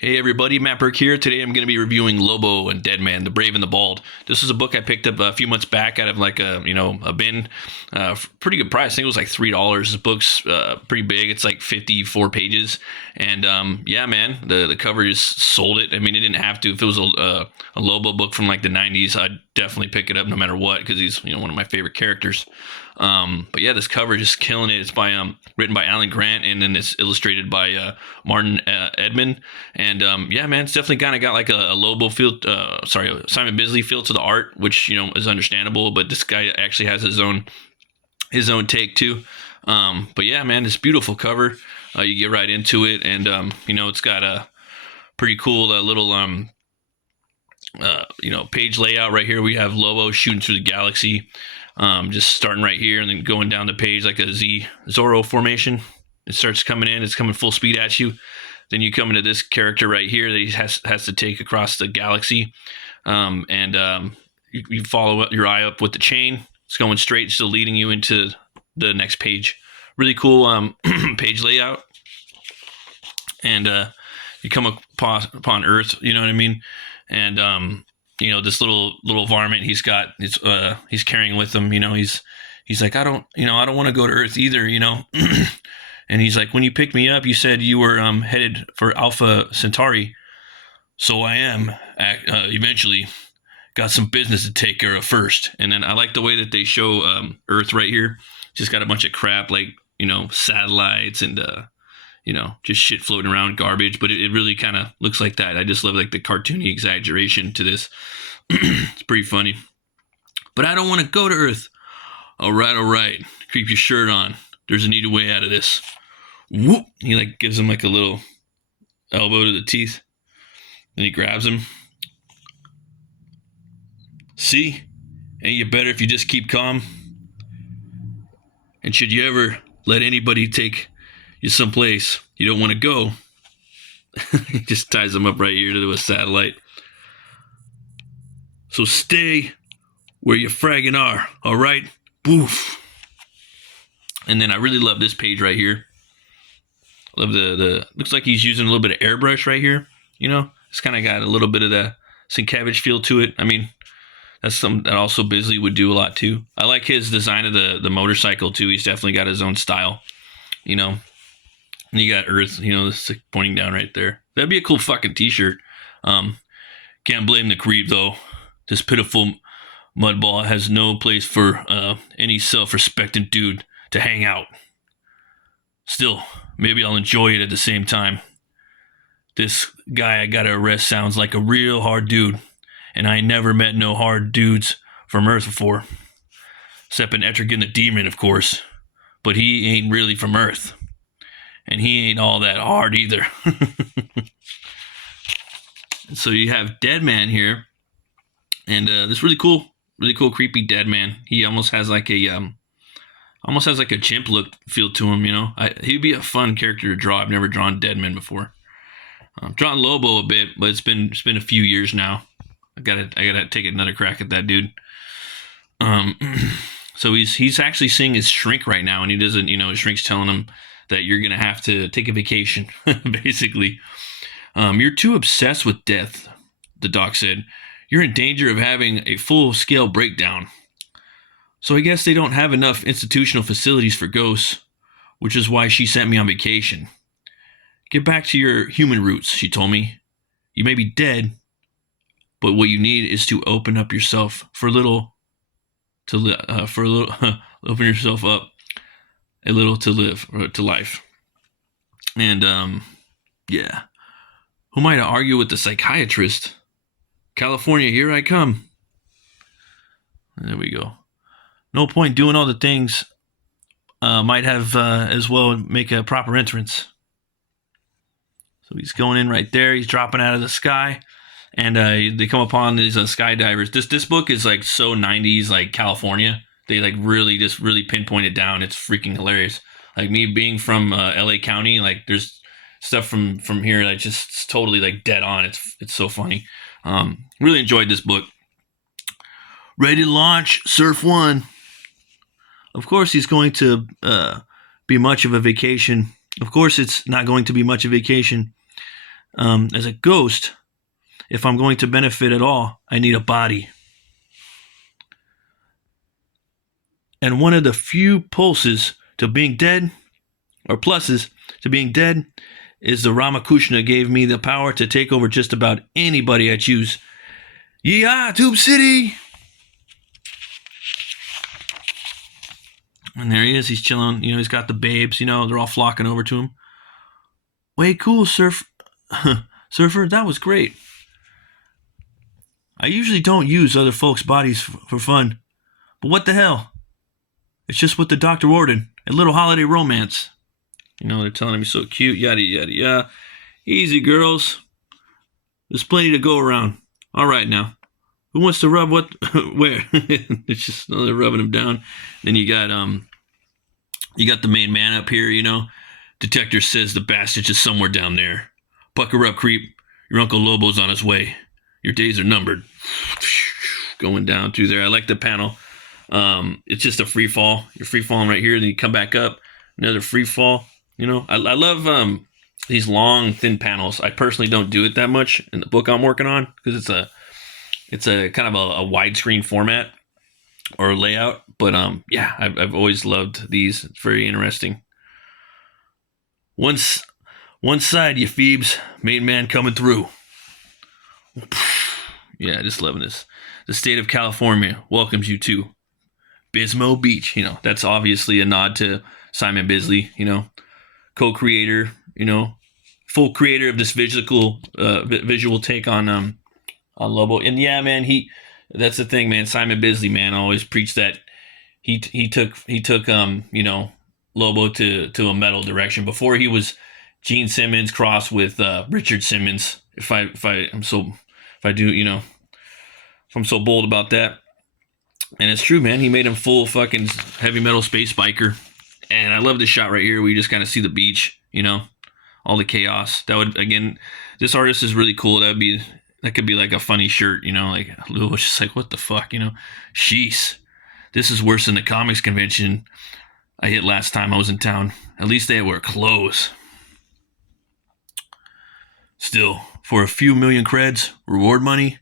Hey everybody, Matt Burke here. Today I'm going to be reviewing Lobo and Deadman, The Brave and the Bold. This is a book I picked up a few months back out of like a bin. Pretty good price. I think it was like $3. This book's pretty big. It's like 54 pages. And yeah, man, the cover just sold it. I mean, it didn't have to. If it was a Lobo book from like the 90s, I'd definitely pick it up no matter what because he's one of my favorite characters. But yeah, this cover just killing it. It's by written by Alan Grant, and then it's illustrated by Martin Edmond. And yeah, man, it's definitely kind of got like a Lobo feel. Simon Bisley feel to the art, which is understandable. But this guy actually has his own take too. But yeah, man, this beautiful cover. You get right into it, and it's got a pretty cool little page layout right here. We have Lobo shooting through the galaxy. Just starting right here and then going down the page like a Zorro formation. It starts coming in. It's coming full speed at you. Then you come into this character right here that he has to take across the galaxy. You follow your eye up with the chain. It's going straight, still leading you into the next page. Really cool page layout. And you come upon Earth, you know what I mean? And this little varmint he's got, he's carrying with him. He's like, I don't want to go to Earth either. And he's like, when you picked me up, you said you were headed for Alpha Centauri. So I am. Eventually, got some business to take care of first. And then I like the way that they show Earth right here. Just got a bunch of crap like satellites and just shit floating around, garbage, but it really kind of looks like that. I just love like the cartoony exaggeration to this. It's pretty funny. But I don't want to go to Earth. All right. Keep your shirt on. There's a neater way out of this. Whoop! He like gives him like a little elbow to the teeth. Then he grabs him. See? Ain't you better if you just keep calm? And should you ever let anybody take you someplace you don't want to go, he just ties them up right here to a satellite. So stay where you fragging are, all right? Boof. And then I really love this page right here. Love the looks like he's using a little bit of airbrush right here. It's kind of got a little bit of the Sienkiewicz feel to it. I mean, that's something that also Bisley would do a lot too. I like his design of the motorcycle too. He's definitely got his own style. And you got Earth, this pointing down right there. That'd be a cool fucking t-shirt. Can't blame the creep though. This pitiful mudball has no place for any self-respecting dude to hang out. Still, maybe I'll enjoy it at the same time. This guy I gotta arrest sounds like a real hard dude, and I ain't never met no hard dudes from Earth before. Except an Etrigan the Demon, of course. But he ain't really from Earth. And he ain't all that hard either. So you have Deadman here. And this really cool, creepy Deadman. He almost has like a chimp look feel to him, He'd be a fun character to draw. I've never drawn Deadman before. I've drawn Lobo a bit, but it's been a few years now. I gotta take another crack at that dude. So he's actually seeing his shrink right now, and he doesn't, his shrink's telling him that you're gonna have to take a vacation, basically. You're too obsessed with death, the doc said. You're in danger of having a full-scale breakdown. So I guess they don't have enough institutional facilities for ghosts, which is why she sent me on vacation. Get back to your human roots, she told me. You may be dead, but what you need is to open up yourself open yourself up a little to live, or to life. And, yeah. Who am I to argue with the psychiatrist? California, here I come. There we go. No point doing all the things. Might have as well make a proper entrance. So he's going in right there. He's dropping out of the sky. And they come upon these skydivers. This book is like so 90s, like California. They like really pinpoint it down. It's freaking hilarious. Like me being from LA County, like there's stuff from here that just totally like dead on. It's so funny. Really enjoyed this book. Ready to launch, Surf One. Of course, he's going to be much of a vacation. Of course, it's not going to be much of a vacation. As a ghost, if I'm going to benefit at all, I need a body. And one of the few pulses to being dead, or pluses to being dead, is the Ramakrishna gave me the power to take over just about anybody I choose. Yeah, Tube City! And there he is. He's chilling. He's got the babes. They're all flocking over to him. Way cool, Surfer. That was great. I usually don't use other folks' bodies for fun. But what the hell? It's just what the doctor ordered. A little holiday romance. They're telling him he's so cute. Yada, yada, yada. Easy, girls. There's plenty to go around. All right, now. Who wants to rub what? Where? It's just they're rubbing him down. Then you got the main man up here. Detector says the bastard's just somewhere down there. Pucker up, creep. Your Uncle Lobo's on his way. Your days are numbered. Going down through there. I like the panel. It's just a free fall. You're free falling right here. Then you come back up. Another free fall. I love these long, thin panels. I personally don't do it that much in the book I'm working on because it's a kind of a widescreen format or layout. But yeah, I've always loved these. It's very interesting. One side, you Phoebes. Main man coming through. Yeah, just loving this. The state of California welcomes you to Bismo Beach. That's obviously a nod to Simon Bisley, co-creator, full creator of this visual take on Lobo. And yeah, man, that's the thing, man. Simon Bisley, man, always preached that he took Lobo to a metal direction before he was Gene Simmons crossed with Richard Simmons. If I'm so bold about that. And it's true, man. He made him full fucking heavy metal space biker. And I love this shot right here where you just kind of see the beach, all the chaos. That would, again, this artist is really cool. That could be like a funny shirt, like Lou was just like, what the fuck, Sheesh. This is worse than the comics convention I hit last time I was in town. At least they wear clothes. Still, for a few million creds, reward money,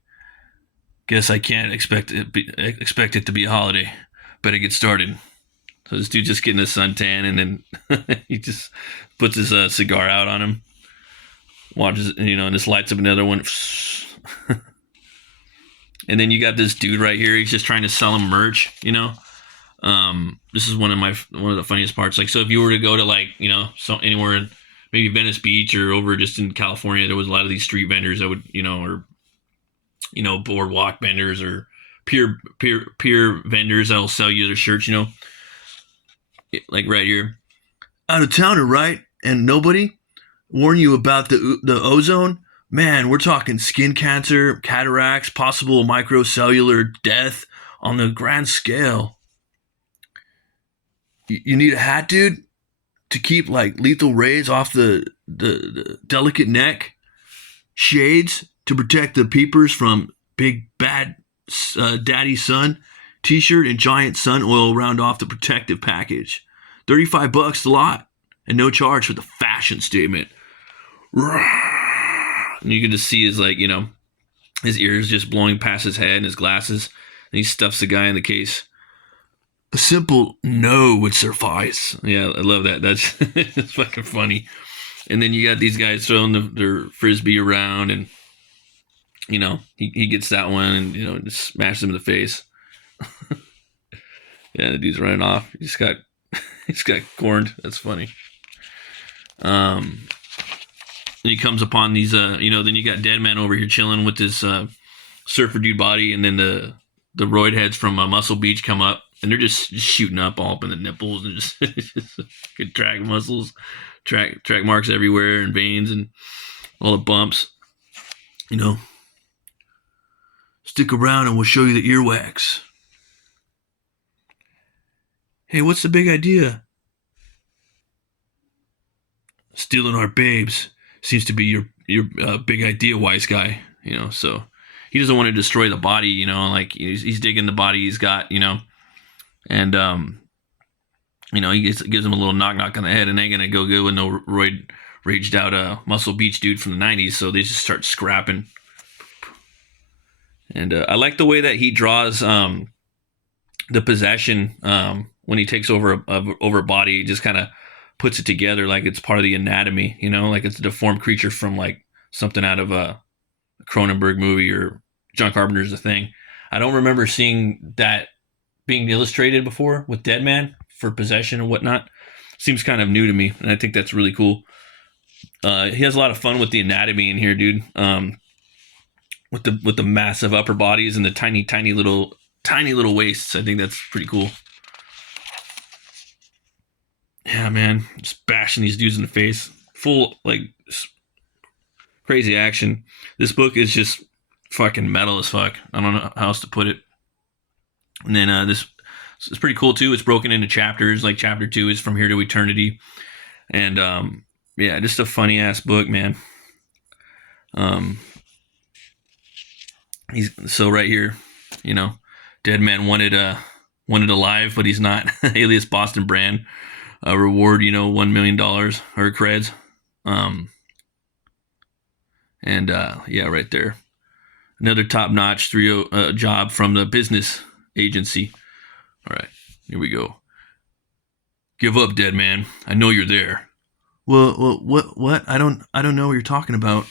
guess I can't expect it to be a holiday. Better get started. So this dude just getting a suntan, and then he just puts his cigar out on him, watches, and just lights up another one. And then you got this dude right here. He's just trying to sell him merch. This is one of the funniest parts. Like, so if you were to go to anywhere in maybe Venice Beach or over just in California, there was a lot of these street vendors that would or boardwalk vendors or peer vendors that'll sell you their shirts. Like right here, out of towner, right? And nobody warn you about the ozone? Man, we're talking skin cancer, cataracts, possible microcellular death on the grand scale. You need a hat, dude, to keep lethal rays off the delicate neck. Shades to protect the peepers from big bad daddy sun. T-shirt and giant sun oil round off the protective package. $35 a lot, and no charge for the fashion statement. And you can just see his ears just blowing past his head and his glasses, and he stuffs the guy in the case. A simple no would suffice. Yeah, I love that. That's it's fucking funny. And then you got these guys throwing their frisbee around, and he gets that one and just smashes him in the face. Yeah, the dude's running off. He's got corned. That's funny. And he comes upon these then you got Deadman over here chilling with this surfer dude body, and then the roid heads from Muscle Beach come up, and they're just shooting up all up in the nipples and just good track muscles, track marks everywhere, and veins and all the bumps. Stick around and we'll show you the earwax. Hey, what's the big idea? Stealing our babes seems to be your big idea, wise guy. So he doesn't want to destroy the body. He's digging the body he's got. And he gives him a little knock on the head, and ain't gonna go good with no raged out Muscle Beach dude from the '90s. So they just start scrapping. And I like the way that he draws the possession when he takes over a body. He just kind of puts it together like it's part of the anatomy, like it's a deformed creature from like something out of a Cronenberg movie or John Carpenter's The Thing. I don't remember seeing that being illustrated before with Deadman for possession and whatnot. Seems kind of new to me, and I think that's really cool. He has a lot of fun with the anatomy in here, dude. With the massive upper bodies and the tiny little waists. I think that's pretty cool. Yeah, man, just bashing these dudes in the face, full like crazy action. This book is just fucking metal as fuck. I don't know how else to put it. And then this is pretty cool too. It's broken into chapters. Like chapter 2 is From Here to Eternity, and yeah, just a funny ass book, man. He's so right here, Deadman wanted alive, but he's not. Alias Boston Brand, reward, $1 million or creds, and yeah, right there, another top notch job from the business agency. All right, here we go. Give up, Deadman. I know you're there. Well, what? I don't know what you're talking about.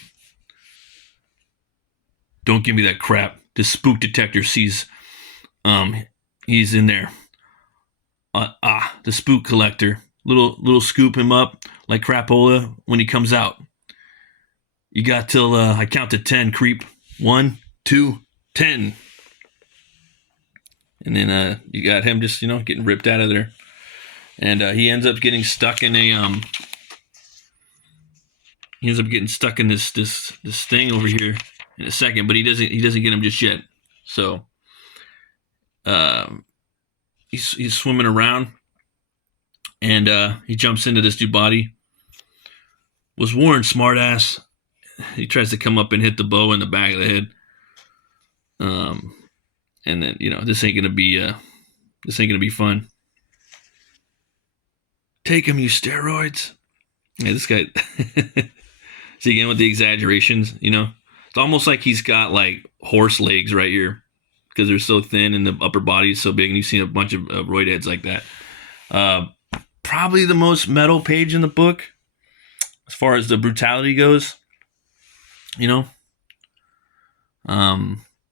Don't give me that crap. The spook detector sees, he's in there. The spook collector. Little scoop him up like crapola when he comes out. You got till I count to 10, creep. 1, 2, 10. And then you got him just getting ripped out of there, and he ends up getting stuck in a He ends up getting stuck in this thing over here in a second, but he doesn't get him just yet. So he's swimming around, and he jumps into this dude's body. Was warned, smartass. He tries to come up and hit the bow in the back of the head. And then this ain't gonna be fun. Take him, you steroids. Yeah, this guy. See again with the exaggerations, It's almost like he's got like horse legs right here because they're so thin and the upper body is so big, and you've seen a bunch of roid heads like that. Probably the most metal page in the book as far as the brutality goes,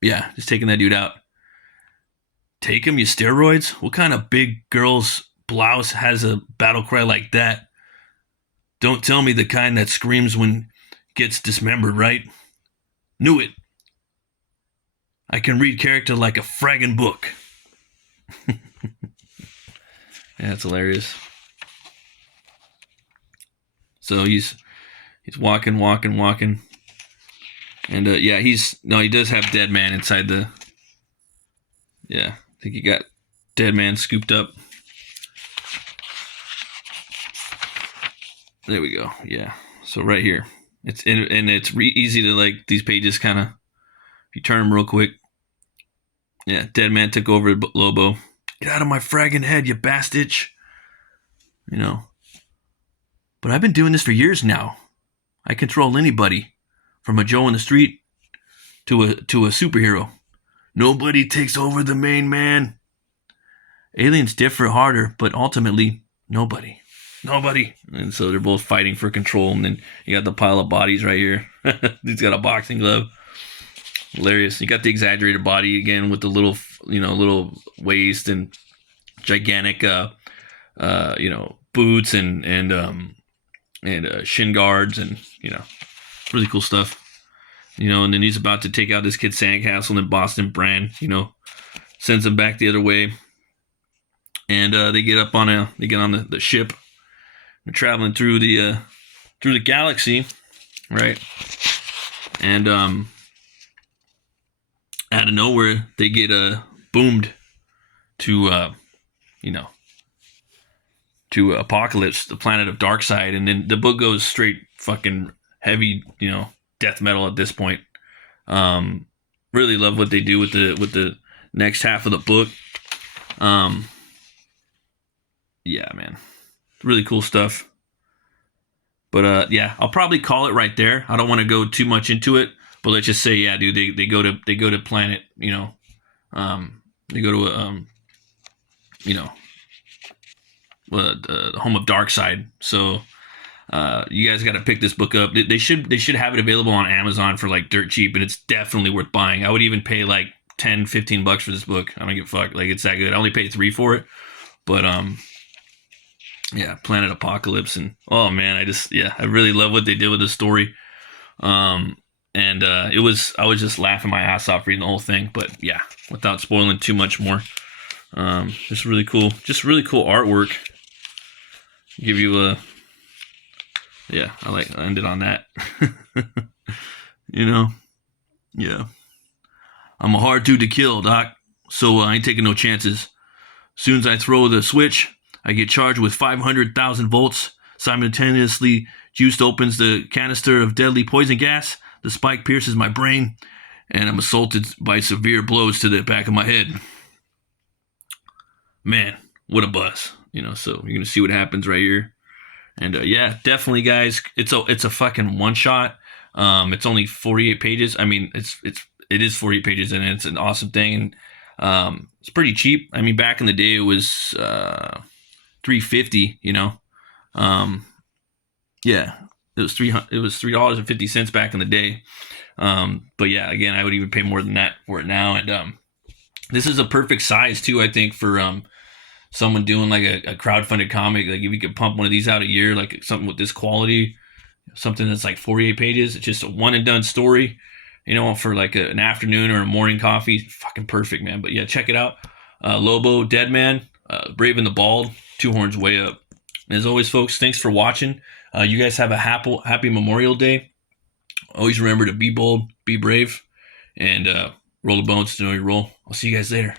Yeah, just taking that dude out. Take him, you steroids? What kind of big girl's blouse has a battle cry like that? Don't tell me the kind that screams when gets dismembered, right? Knew it. I can read character like a fragging book. Yeah, that's hilarious. So he's walking. And yeah, he does have Deadman inside the... Yeah, I think he got Deadman scooped up. There we go. Yeah. So right here, it's easy to like these pages kind of. If you turn them real quick. Yeah, Deadman took over Lobo. Get out of my fragging head, you bastard. But I've been doing this for years now. I control anybody, from a Joe in the street to a superhero. Nobody takes over the main man. Aliens differ harder, but ultimately nobody. And so they're both fighting for control, and then you got the pile of bodies right here. He's got a boxing glove. Hilarious. You got the exaggerated body again with the little waist and gigantic boots and shin guards, and really cool stuff. And then he's about to take out this kid's sandcastle, and then Boston Brand sends him back the other way, and they get on the ship. They're traveling through the galaxy, right? And out of nowhere, they get boomed to Apocalypse, the planet of Darkseid, and then the book goes straight fucking heavy, death metal at this point. Really love what they do with the next half of the book. Yeah, man. Really cool stuff. But yeah, I'll probably call it right there. I don't want to go too much into it, but let's just say, yeah, dude, they go to planet, they go to you know, the home of dark side. So you guys got to pick this book up. They should have it available on Amazon for like dirt cheap, and it's definitely worth buying. I would even pay like 10-15 bucks for this book. I don't give a fuck. Like, it's that good. I only paid $3 for it, but yeah, Planet Apocalypse, and oh man, I really love what they did with the story. And I was just laughing my ass off reading the whole thing. But yeah, without spoiling too much more, just really cool artwork. Give you a yeah, I ended on that. Yeah. I'm a hard dude to kill, Doc. So I ain't taking no chances. Soon as I throw the switch, I get charged with 500,000 volts. Simultaneously, juiced opens the canister of deadly poison gas. The spike pierces my brain, and I'm assaulted by severe blows to the back of my head. Man, what a buzz. So you're going to see what happens right here. And yeah, definitely, guys, it's a fucking one shot. It's only 48 pages. I mean, it is 48 pages, and it's an awesome thing. It's pretty cheap. I mean, back in the day, it was $3.50. Yeah, it was $3.50 back in the day. But yeah, again, I would even pay more than that for it now. And this is a perfect size too, I think, for someone doing like a crowdfunded comic. Like, if you could pump one of these out a year, like something with this quality, something that's like 48 pages, it's just a one and done story, for like an afternoon or a morning coffee. Fucking perfect, man. But yeah, check it out. Lobo Deadman, Brave and the Bald, Two Horns Way Up. And as always, folks, thanks for watching. You guys have a happy Memorial Day. Always remember to be bold, be brave, and roll the bones to know your role. I'll see you guys later.